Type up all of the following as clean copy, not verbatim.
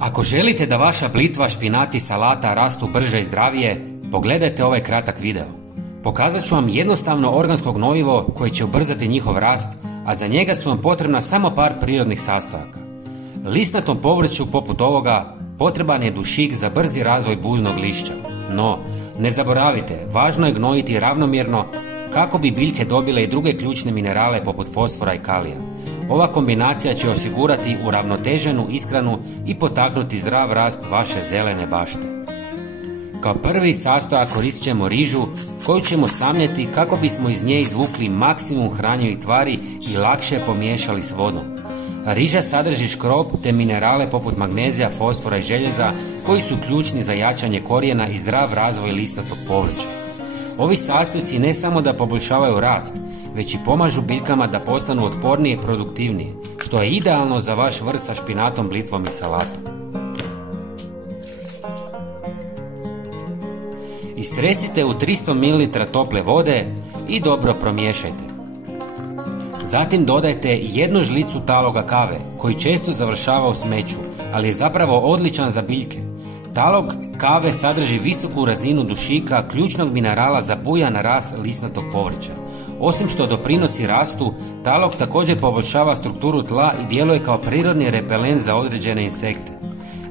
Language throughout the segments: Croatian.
Ako želite da vaša blitva, špinat i salata rastu brže i zdravije, pogledajte ovaj kratak video. Pokazat ću vam jednostavno organsko gnojivo koje će ubrzati njihov rast, a za njega su vam potrebna samo par prirodnih sastojaka. Listnatom povrću poput ovoga potreban je dušik za brzi razvoj bujnog lišća. No, ne zaboravite, važno je gnojiti ravnomjerno kako bi biljke dobile i druge ključne minerale poput fosfora i kalija. Ova kombinacija će osigurati uravnoteženu ishranu i potaknuti zdrav rast vaše zelene bašte. Kao prvi sastojak koristit ćemo rižu koju ćemo samljeti kako bismo iz nje izvukli maksimum hranjivih tvari i lakše pomiješali s vodom. Riža sadrži škrob te minerale poput magnezija, fosfora i željeza koji su ključni za jačanje korijena i zdrav razvoj listnatog povrća. Ovi sastojci ne samo da poboljšavaju rast, već i pomažu biljkama da postanu otpornije i produktivnije, što je idealno za vaš vrt sa špinatom, blitvom i salatom. Istresite u 300 ml tople vode i dobro promiješajte. Zatim dodajte jednu žlicu taloga kave, koji često završava u smeću, ali je zapravo odličan za biljke. Talog kave sadrži visoku razinu dušika, ključnog minerala za bujan rast listnatog povrća. Osim što doprinosi rastu, talog također poboljšava strukturu tla i djeluje kao prirodni repelent za određene insekte.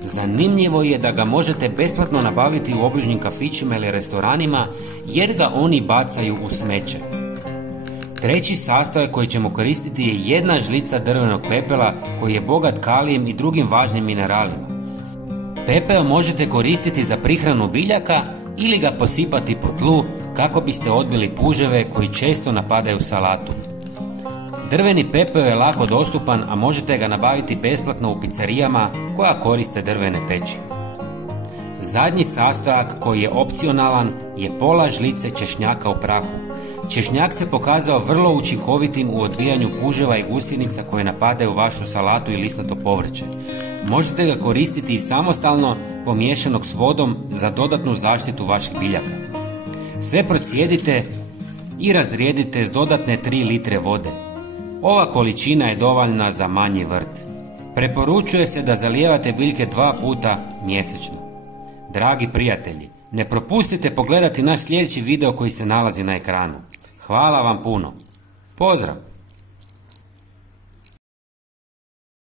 Zanimljivo je da ga možete besplatno nabaviti u obližnjim kafićima ili restoranima jer ga oni bacaju u smeće. Treći sastojak koji ćemo koristiti je jedna žlica drvenog pepela koji je bogat kalijem i drugim važnim mineralima. Pepeo možete koristiti za prihranu biljaka ili ga posipati po tlu kako biste odbili puževe koji često napadaju salatu. Drveni pepeo je lako dostupan, a možete ga nabaviti besplatno u pizzerijama koja koriste drvene peći. Zadnji sastojak koji je opcionalan je pola žlice češnjaka u prahu. Češnjak se pokazao vrlo učinkovitim u odbijanju puževa i gusjenica koje napadaju vašu salatu i listnato povrće. Možete ga koristiti i samostalno pomiješanog s vodom za dodatnu zaštitu vaših biljaka. Sve procijedite i razrijedite s dodatne 3 litre vode. Ova količina je dovoljna za manji vrt. Preporučuje se da zalijevate biljke 2 puta mjesečno. Dragi prijatelji, ne propustite pogledati naš sljedeći video koji se nalazi na ekranu. Hvala vam puno. Pozdrav!